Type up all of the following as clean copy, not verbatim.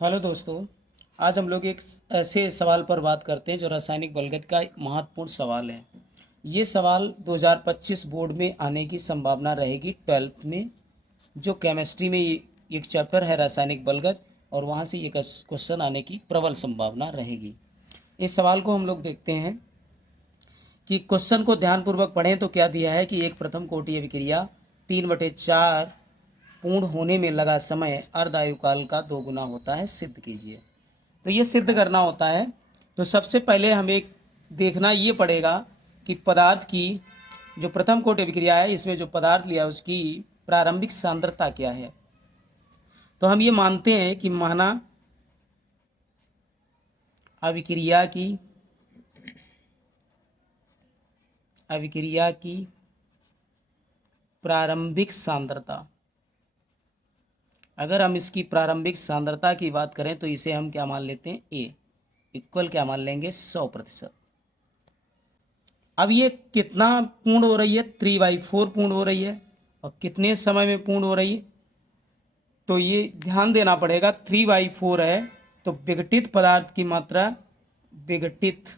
Hello दोस्तों। आज हम लोग एक ऐसे सवाल पर बात करते हैं जो रासायनिक बलगत का एक महत्वपूर्ण सवाल है। ये सवाल 2025 बोर्ड में आने की संभावना रहेगी 12th में, जो केमिस्ट्री में एक चैप्टर है रासायनिक बलगत, और वहाँ से ये क्वेश्चन आने की प्रबल संभावना रहेगी। इस सवाल को हम लोग देखते हैं कि क्वेश्चन को ध्यानपूर्वक पढ़ें तो क्या दिया है कि एक प्रथम कोटि अभिक्रिया 3/4 पूर्ण होने में लगा समय अर्ध आयुकाल का 2 गुना होता है, सिद्ध कीजिए। तो ये सिद्ध करना होता है तो सबसे पहले हमें देखना ये पड़ेगा कि पदार्थ की जो प्रथम कोटि अभिक्रिया है, इसमें जो पदार्थ लिया उसकी प्रारंभिक सांद्रता क्या है। तो हम ये मानते हैं कि माना अभिक्रिया की प्रारंभिक सांद्रता, अगर हम इसकी प्रारंभिक सांद्रता की बात करें तो इसे हम क्या मान लेते हैं, ए इक्वल क्या मान लेंगे, 100%। अब ये कितना पूर्ण हो रही है, 3/4 पूर्ण हो रही है, और कितने समय में पूर्ण हो रही है, तो ये ध्यान देना पड़ेगा। 3/4 है तो विघटित पदार्थ की मात्रा, विघटित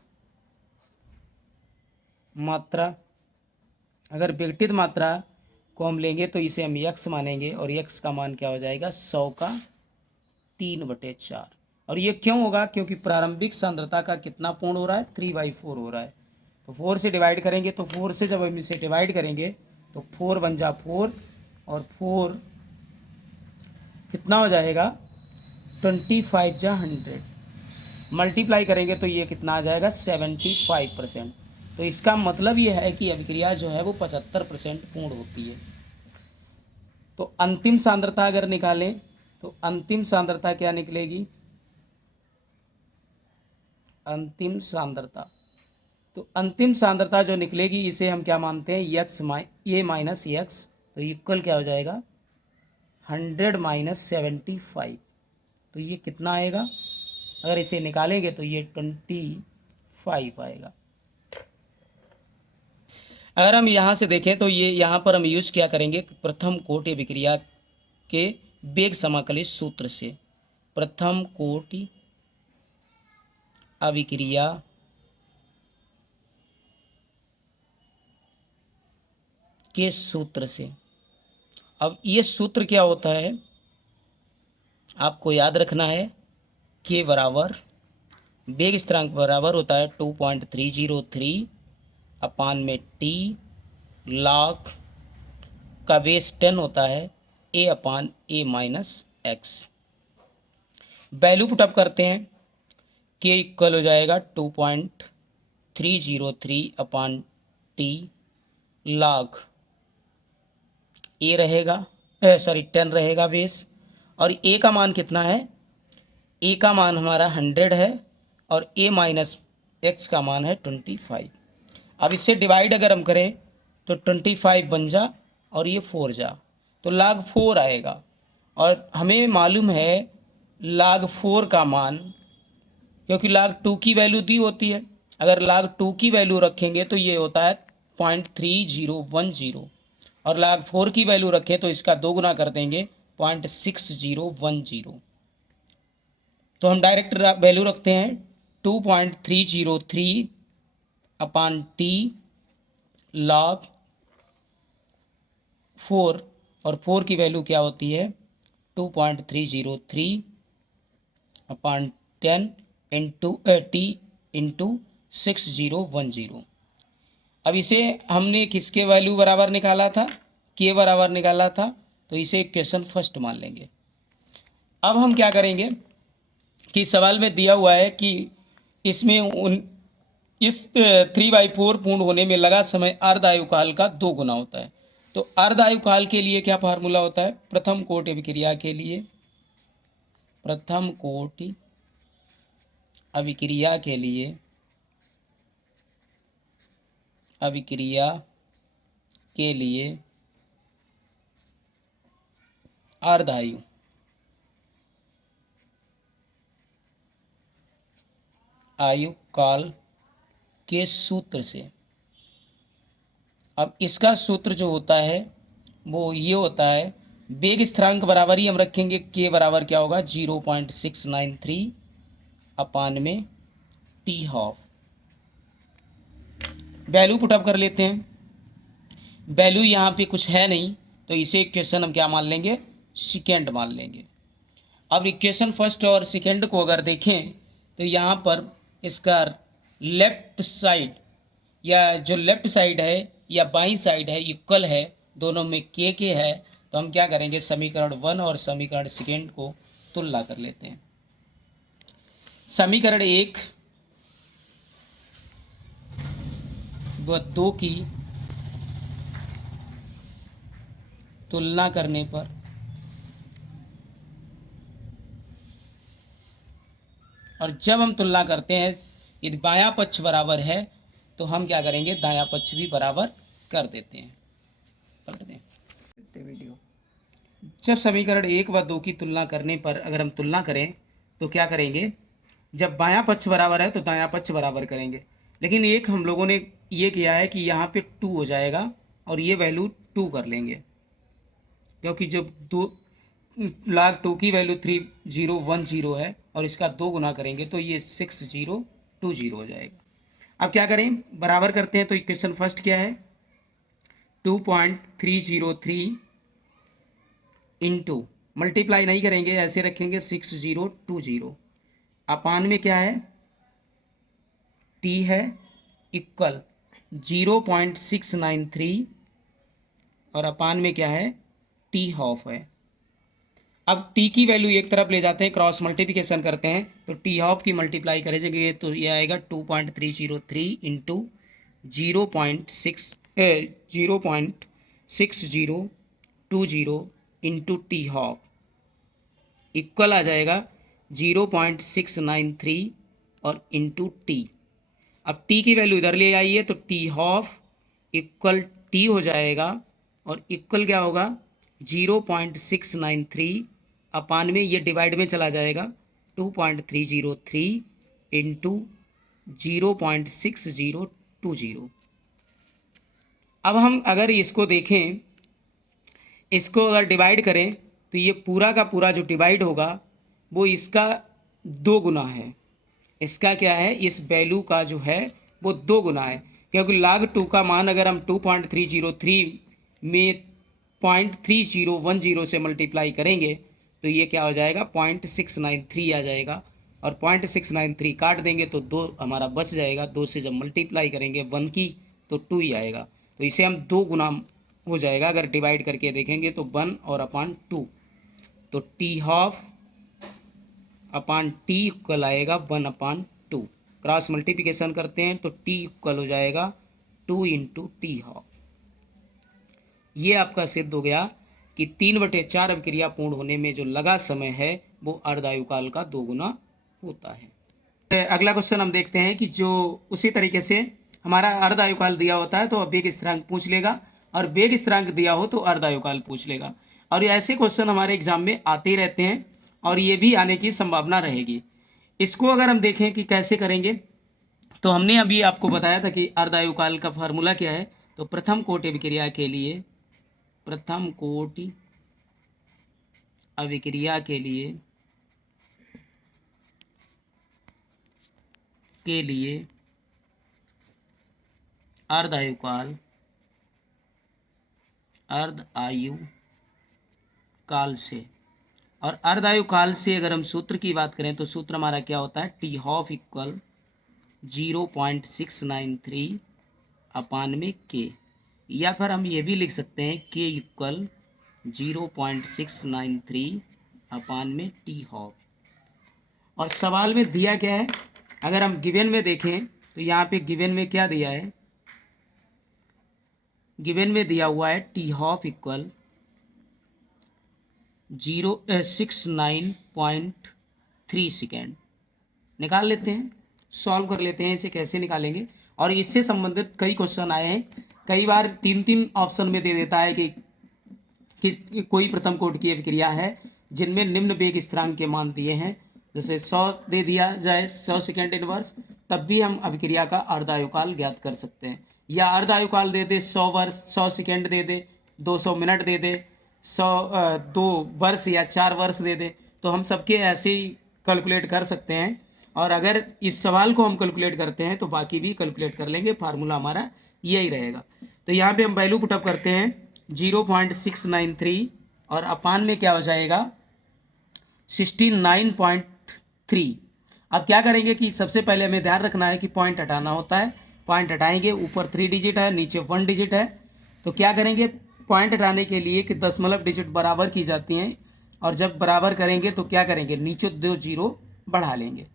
मात्रा, अगर विघटित मात्रा को हम लेंगे तो इसे हम यक्स मानेंगे, और यक्स का मान क्या हो जाएगा, 100 का 3/4। और ये क्यों होगा, क्योंकि प्रारंभिक सांद्रता का कितना पूर्ण हो रहा है, 3/4 हो रहा है। तो 4 से डिवाइड करेंगे, तो 4 से जब हम इसे डिवाइड करेंगे तो 4 1 जा 4, और 4 कितना हो जाएगा, 25 जा 100, मल्टीप्लाई करेंगे तो ये कितना आ जाएगा, 75%। तो इसका मतलब ये है कि अभिक्रिया जो है वो 75% पूर्ण होती है। तो अंतिम सांद्रता अगर निकालें तो अंतिम सांद्रता क्या निकलेगी, अंतिम सांद्रता, तो अंतिम सांद्रता जो निकलेगी इसे हम क्या मानते हैं, यक्स ए माइनस यक्स, तो इक्वल क्या हो जाएगा, 100 माइनस 75। तो ये कितना आएगा, अगर इसे निकालेंगे तो ये 25 आएगा। अगर हम यहाँ से देखें तो ये यहाँ पर हम यूज क्या करेंगे, प्रथम कोटि अभिक्रिया के वेग समाकलित सूत्र से, प्रथम कोटि अभिक्रिया के सूत्र से। अब ये सूत्र क्या होता है, आपको याद रखना है, के बराबर वेग स्थिरांक बराबर होता है 2.303 अपान में टी लॉग का बेस 10 होता है ए अपान ए माइनस एक्स। वैल्यू पुटअप करते हैं, के इक्वल हो जाएगा 2.303 अपान टी लॉग ए रहेगा, सॉरी 10 रहेगा बेस, और ए का मान कितना है, ए का मान हमारा 100 है, और ए माइनस एक्स का मान है 25। अब इससे डिवाइड अगर हम करें तो 25 बन जा और ये 4 जा, तो log 4 आएगा। और हमें मालूम है log 4 का मान, क्योंकि log 2 की वैल्यू दी होती है, अगर log 2 की वैल्यू रखेंगे तो ये होता है 0.3010, और log 4 की वैल्यू रखें तो इसका 2 गुना कर देंगे 0.6010। तो हम डायरेक्ट वैल्यू रखते हैं 2.303 अपान टी लॉग 4, और 4 की वैल्यू क्या होती है, 2.303 अपान 10 इंटू टी इंटू 6010। अब इसे हमने किसके वैल्यू बराबर निकाला था, के बराबर निकाला था, तो इसे इक्वेशन फर्स्ट मान लेंगे। अब हम क्या करेंगे कि सवाल में दिया हुआ है कि इसमें इस 3/4 पूर्ण होने में लगा समय अर्ध आयुकाल का 2 गुना होता है। तो अर्ध आयुकाल के लिए क्या फार्मूला होता है, प्रथम कोटि अभिक्रिया के लिए, प्रथम कोटि अभिक्रिया के लिए, अभिक्रिया के लिए अर्ध आयु, आयु काल के सूत्र से। अब इसका सूत्र जो होता है वो ये होता है वेग स्थिरांक बराबर ही हम रखेंगे, के बराबर क्या होगा 0.693 अपान में टी हाफ। वैल्यू पुटअप कर लेते हैं। वैल्यू यहाँ पे कुछ है नहीं, तो इसे इक्वेशन हम क्या मान लेंगे, सेकेंड मान लेंगे। अब इक्वेशन फर्स्ट और सेकेंड को अगर देखें तो यहाँ पर इसका लेफ्ट साइड या जो लेफ्ट साइड है या बाई साइड है इक्वल है, दोनों में के है, तो हम क्या करेंगे, समीकरण 1 और समीकरण सेकेंड को तुलना कर लेते हैं। समीकरण 1 व 2 की तुलना करने पर और जब हम तुलना करते हैं यदि बायां पक्ष बराबर है तो हम क्या करेंगे, दायां पक्ष भी बराबर कर देते हैं। पलट दें वीडियो। जब समीकरण 1 व 2 की तुलना करने पर अगर हम तुलना करें तो क्या करेंगे, जब बायां पक्ष बराबर है तो दायां पक्ष बराबर करेंगे। लेकिन एक हम लोगों ने ये किया है कि यहाँ पे 2 हो जाएगा और ये वैल्यू 2 कर लेंगे, क्योंकि जब 2 की वैल्यू 3010 है और इसका 2 गुना करेंगे तो ये 6020 हो जाएगा। अब क्या करें, बराबर करते हैं। तो इक्वेशन फर्स्ट क्या है, 2.303 इंटू, मल्टीप्लाई नहीं करेंगे, ऐसे रखेंगे 6020 अपान में क्या है, टी है इक्वल 0.693 और अपान में क्या है, टी हाफ है। अब टी की वैल्यू एक तरफ ले जाते हैं, क्रॉस मल्टीप्लिकेशन करते हैं, तो टी हाफ की मल्टीप्लाई करेंगे तो ये आएगा 2.303 into 0.6020 into T half equal आ जाएगा 0.693 और इंटू टी। अब टी की वैल्यू इधर ले आइए तो टी हाफ इक्वल टी हो जाएगा और इक्वल क्या होगा 0.693 अपान में ये डिवाइड में चला जाएगा 2.303 इंटू 0.6020। अब हम अगर इसको देखें, इसको अगर डिवाइड करें तो ये पूरा का पूरा जो डिवाइड होगा वो इसका 2 गुना है। इसका क्या है, इस वैल्यू का जो है वो 2 गुना है, क्योंकि log 2 का मान अगर हम 2.303 में 0.3010 से मल्टीप्लाई करेंगे तो ये क्या हो जाएगा 0.693 आ जाएगा, और 0.693 काट देंगे तो 2 हमारा बच जाएगा। 2 से जब मल्टीप्लाई करेंगे 1 की तो 2 ही आएगा, तो इसे हम 2 गुना हो जाएगा। अगर डिवाइड करके देखेंगे तो 1 और अपान 2, तो टी हाफ अपान टी इक्वल आएगा 1/2। क्रॉस मल्टीप्लिकेशन करते हैं तो टी इक्वल हो जाएगा 2 इंटू टी हाफ। ये आपका सिद्ध हो गया कि 3/4 अभिक्रिया पूर्ण होने में जो लगा समय है वो अर्धायुकाल का 2 गुना होता है। अगला क्वेश्चन हम देखते हैं कि जो उसी तरीके से हमारा अर्धायुकाल दिया होता है तो वेग स्थिरांक पूछ लेगा, और वेग स्थिरांक दिया हो तो अर्धायुकाल पूछ लेगा। और ऐसे क्वेश्चन हमारे एग्जाम में आते ही रहते हैं और ये भी आने की संभावना रहेगी। इसको अगर हम देखें कि कैसे करेंगे, तो हमने अभी आपको बताया था कि अर्धायुकाल का फार्मूला क्या है। तो प्रथम कोटि अभिक्रिया के लिए, प्रथम कोटि अभिक्रिया के लिए अर्धायुकाल काल से, और अर्धायुकाल से अगर हम सूत्र की बात करें तो सूत्र हमारा क्या होता है, टी हाफ इक्वल 0.693 अपान में के, या फिर हम ये भी लिख सकते हैं के इक्वल 0.693 अपान में टी हाफ। और सवाल में दिया क्या है, अगर हम गिवन में देखें तो यहाँ पे गिवन में क्या दिया है, गिवन में दिया हुआ है टी हाफ इक्वल 69.3 सेकेंड। निकाल लेते हैं, सॉल्व कर लेते हैं इसे कैसे निकालेंगे। और इससे संबंधित कई क्वेश्चन आए हैं, कई बार 3 ऑप्शन में दे देता है कि कोई प्रथम कोटि की अभिक्रिया है जिनमें निम्न वेग स्थिरांक के मान दिए हैं, जैसे 100 दे दिया जाए 100 सेकेंड इनवर्स, तब भी हम अभिक्रिया का अर्धायुकाल ज्ञात कर सकते हैं। या अर्धायुकाल दे दे 100 वर्ष 100 सेकेंड दे दे, 200 मिनट दे दे, 2 वर्ष या 4 वर्ष दे दे तो हम सबके ऐसे ही कैलकुलेट कर सकते हैं। और अगर इस सवाल को हम कैलकुलेट करते हैं तो बाकी भी कैलकुलेट कर लेंगे, फार्मूला हमारा यही रहेगा। तो यहाँ पे हम वैल्यू पुटअप करते हैं 0.693 और अपान में क्या हो जाएगा 69.3। अब क्या करेंगे कि सबसे पहले हमें ध्यान रखना है कि पॉइंट हटाना होता है। पॉइंट हटाएंगे, ऊपर 3 डिजिट है, नीचे 1 डिजिट है। तो क्या करेंगे पॉइंट हटाने के लिए कि दशमलव डिजिट बराबर की जाती हैं, और जब बराबर करेंगे तो क्या करेंगे नीचे 2 जीरो बढ़ा लेंगे,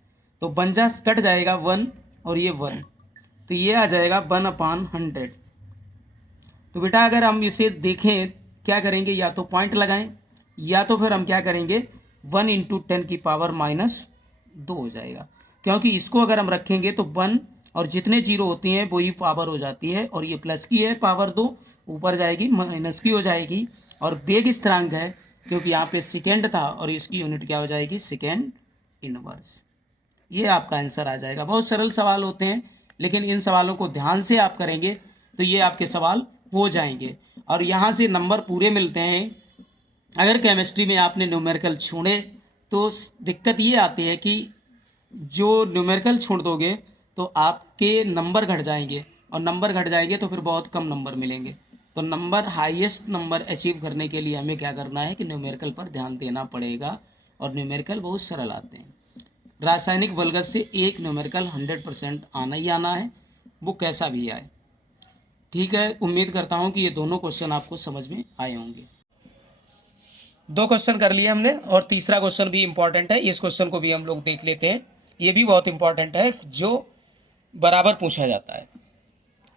तो बंजा कट जाएगा 1 और ये 1, तो ये आ जाएगा 1/100। तो बेटा अगर हम इसे देखें क्या करेंगे, या तो पॉइंट लगाएं या तो फिर हम क्या करेंगे 1 × 10⁻² हो जाएगा, क्योंकि इसको अगर हम रखेंगे तो 1 और जितने जीरो होती हैं वही पावर हो जाती है, और ये प्लस की है पावर 2 ऊपर जाएगी माइनस की हो जाएगी, और वेग स्थिरांक है क्योंकि यहाँ पे सेकेंड था और इसकी यूनिट क्या हो जाएगी सेकेंड इनवर्स। ये आपका आंसर आ जाएगा। बहुत सरल सवाल होते हैं, लेकिन इन सवालों को ध्यान से आप करेंगे तो ये आपके सवाल हो जाएंगे और यहाँ से नंबर पूरे मिलते हैं। अगर केमिस्ट्री में आपने न्यूमेरिकल छोड़े तो दिक्कत ये आती है कि जो न्यूमेरिकल छोड़ दोगे तो आपके नंबर घट जाएंगे, और नंबर घट जाएंगे तो फिर बहुत कम नंबर मिलेंगे। तो नंबर हाईएस्ट नंबर अचीव करने के लिए हमें क्या करना है कि न्यूमेरिकल पर ध्यान देना पड़ेगा, और न्यूमेरिकल बहुत सरल आते हैं। रासायनिक बलगत से एक न्यूमेरिकल 100% आना ही आना है, वो कैसा भी आए। ठीक है, उम्मीद करता हूँ कि ये दोनों क्वेश्चन आपको समझ में आए होंगे। 2 क्वेश्चन कर लिए हमने, और तीसरा क्वेश्चन भी इम्पॉर्टेंट है, इस क्वेश्चन को भी हम लोग देख लेते हैं। ये भी बहुत इंपॉर्टेंट है, जो बराबर पूछा जाता है।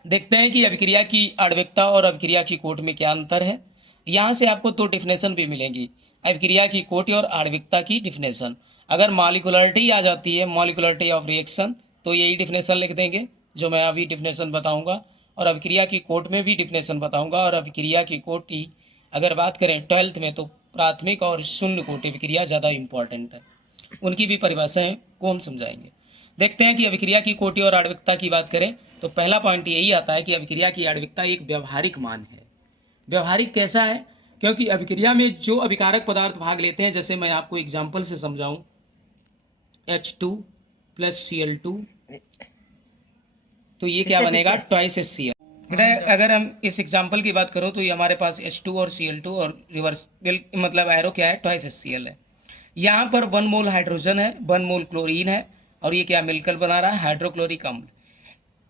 देखते हैं कि अभिक्रिया की आणविकता और अभिक्रिया की कोटि में क्या अंतर है। यहाँ से आपको 2 डिफिनेशन भी मिलेंगी, अभिक्रिया की कोटि और आणविकता की डिफिनेशन। अगर मॉलिक्यूलरिटी आ जाती है, मॉलिक्यूलरिटी ऑफ रिएक्शन, तो यही डिफिनेशन लिख देंगे जो मैं अभी डिफिनेशन बताऊंगा, और अभिक्रिया की कोटि में भी डिफिनेशन बताऊंगा। और अभिक्रिया की कोटि अगर बात करें 12th में, तो प्राथमिक और शून्य कोटि अभिक्रिया ज़्यादा इंपॉर्टेंट है, उनकी भी परिभाषाएं को हम समझाएंगे। देखते हैं कि अभिक्रिया की कोटि और आणविकता की बात करें तो पहला पॉइंट यही आता है कि अभिक्रिया की आणविकता एक व्यवहारिक मान है। व्यवहारिक कैसा है, क्योंकि अभिक्रिया में जो अभिकारक पदार्थ भाग लेते हैं, जैसे मैं आपको एग्जाम्पल से समझाऊं, H2 + Cl2, तो ये क्या बनेगा 2HCl। बेटा अगर हम इस एग्जाम्पल की बात करो तो ये हमारे पास H2 और Cl2 और रिवर्स मतलब एरो क्या है 2HCl है। यहाँ पर 1 मोल हाइड्रोजन है, 1 मोल क्लोरीन है, और ये क्या मिलकर बना रहा है हाइड्रोक्लोरिक अम्ल।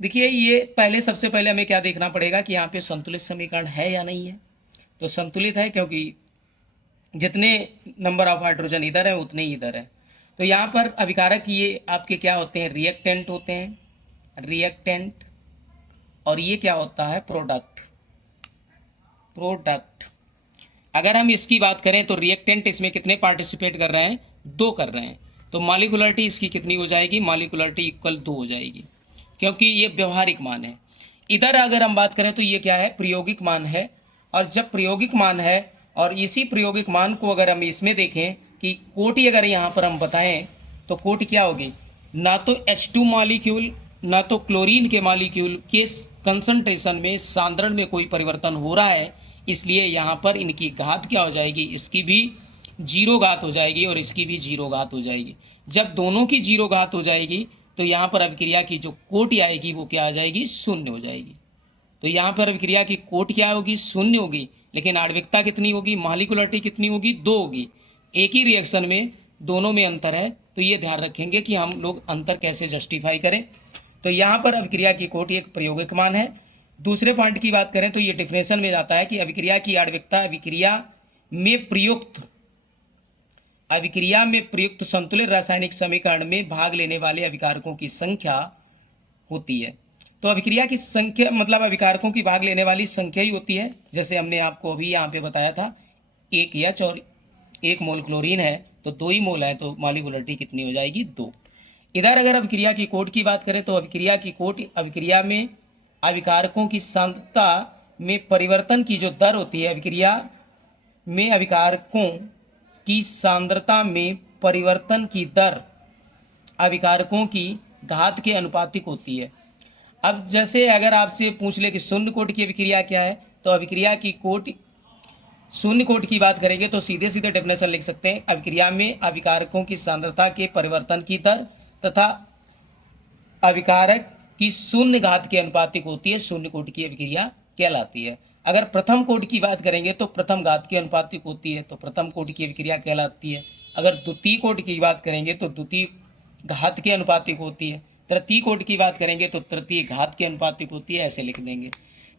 देखिए ये पहले सबसे पहले हमें क्या देखना पड़ेगा कि यहाँ पे संतुलित समीकरण है या नहीं है। तो संतुलित है, क्योंकि जितने नंबर ऑफ हाइड्रोजन इधर है उतने ही इधर है। तो यहाँ पर अभिकारक ये आपके क्या होते हैं रिएक्टेंट होते हैं, रिएक्टेंट, और ये क्या होता है प्रोडक्ट। अगर हम इसकी बात करें तो रिएक्टेंट इसमें कितने पार्टिसिपेट कर रहे हैं 2 कर रहे हैं, तो मॉलिक्यूलरिटी इसकी कितनी हो जाएगी मॉलिक्यूलरिटी इक्वल 2 हो जाएगी, क्योंकि ये व्यवहारिक मान है। इधर अगर हम बात करें तो ये क्या है प्रायोगिक मान है, और जब प्रायोगिक मान है और इसी प्रायोगिक मान को अगर हम इसमें देखें कि कोटि अगर यहाँ पर हम बताएं तो कोटि क्या होगी, ना तो H2 मॉलिक्यूल ना तो क्लोरीन के मॉलिक्यूल के कंसंट्रेशन में सांद्रण में कोई परिवर्तन हो रहा है, इसलिए यहाँ पर इनकी घात क्या हो जाएगी, इसकी भी 0 घात हो जाएगी और इसकी भी 0 घात हो जाएगी। जब दोनों की 0 घात हो जाएगी तो यहाँ पर अभिक्रिया की जो कोटि आएगी वो क्या आ जाएगी 0 हो जाएगी। तो यहाँ पर अभिक्रिया की कोटि क्या होगी 0 होगी, लेकिन आणविकता कितनी होगी मॉलिक्यूलरिटी कितनी होगी 2 होगी। एक ही रिएक्शन में दोनों में अंतर है, तो ये ध्यान रखेंगे कि हम लोग अंतर कैसे जस्टिफाई करें। तो यहाँ पर अभिक्रिया की कोटि एक प्रायोगिक मान है। दूसरे पॉइंट की बात करें तो ये डिफिनेशन में जाता है कि अभिक्रिया की आणविकता अभिक्रिया में प्रयुक्त संतुलित रासायनिक समीकरण में भाग लेने वाले अभिकारकों की संख्या होती है। तो अभिक्रिया की संख्या मतलब अभिकारकों की भाग लेने वाली संख्या ही होती है। जैसे हमने आपको अभी यहाँ पे बताया था 1 H और 1 मोल क्लोरीन है तो 2 ही मोल है, तो मॉलिक्यूलरिटी कितनी हो जाएगी 2। इधर अगर अभिक्रिया की कोटि की बात करें तो अभिक्रिया की कोटि अभिक्रिया में अभिकारकों की सांद्रता में परिवर्तन की जो दर होती है, अभिक्रिया में अभिकारकों की सांद्रता में परिवर्तन की दर अभिकारकों की घात के अनुपातिक होती है। अब जैसे अगर आपसे पूछ ले कि शून्य कोटि की अभिक्रिया क्या है, तो अभिक्रिया की कोटि शून्य कोटि की बात करेंगे तो सीधे सीधे डेफिनेशन लिख सकते हैं, अभिक्रिया में अभिकारकों की सांद्रता के परिवर्तन की दर तथा अभिकारक की शून्य घात के अनुपातिक होती है, शून्य कोटि की अभिक्रिया कहलाती है। अगर प्रथम कोटि की बात करेंगे तो प्रथम घात के अनुपातिक होती है, तो प्रथम कोटि की अभिक्रिया कहलाती है। अगर द्वितीय कोटि की बात करेंगे तो द्वितीय घात के अनुपातिक होती है। तृतीय कोटि की बात करेंगे तो तृतीय घात के अनुपातिक होती है, ऐसे लिख देंगे।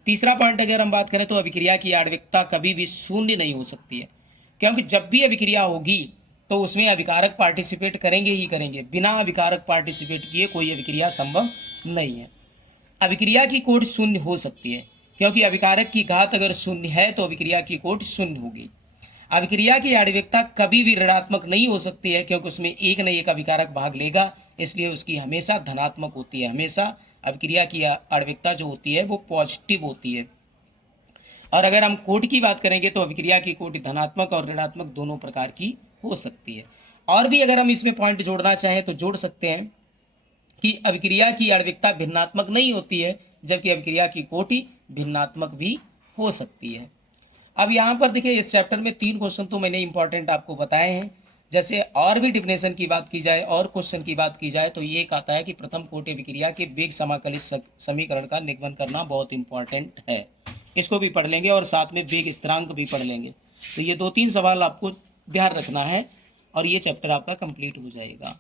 तीसरा पॉइंट अगर हम बात करें तो अभिक्रिया की आणविकता कभी भी शून्य नहीं हो सकती है, क्योंकि जब भी अभिक्रिया होगी तो उसमें अभिकारक पार्टिसिपेट करेंगे ही करेंगे, बिना अभिकारक पार्टिसिपेट किए कोई अभिक्रिया संभव नहीं है। अभिक्रिया की कोटि शून्य हो सकती है, क्योंकि अभिकारक की घात अगर शून्य है तो अभिक्रिया की कोटि शून्य होगी। अभिक्रिया की आणविकता कभी भी ऋणात्मक नहीं हो सकती है, क्योंकि उसमें एक न एक अभिकारक भाग लेगा, इसलिए उसकी हमेशा धनात्मक होती है। हमेशा अभिक्रिया की आणविकता जो होती है वो पॉजिटिव होती है। और अगर हम कोटि की बात करेंगे तो अभिक्रिया की कोटि धनात्मक और ऋणात्मक दोनों प्रकार की हो सकती है। और भी अगर हम इसमें पॉइंट जोड़ना चाहें तो जोड़ सकते हैं कि अभिक्रिया की आणविकता भिन्नात्मक नहीं होती है, जबकि अभिक्रिया की कोटि भिन्नात्मक भी हो सकती है। अब यहाँ पर देखिए, इस चैप्टर में 3 क्वेश्चन तो मैंने इंपॉर्टेंट आपको बताए हैं। जैसे और भी डिफिनेशन की बात की जाए और क्वेश्चन की बात की जाए तो ये एक आता है कि प्रथम कोटि अभिक्रिया के वेग समाकलित समीकरण का निगमन करना बहुत इंपॉर्टेंट है। इसको भी पढ़ लेंगे और साथ में वेग स्थिरांक भी पढ़ लेंगे। तो ये 2-3 सवाल आपको ध्यान रखना है और ये चैप्टर आपका कंप्लीट हो जाएगा।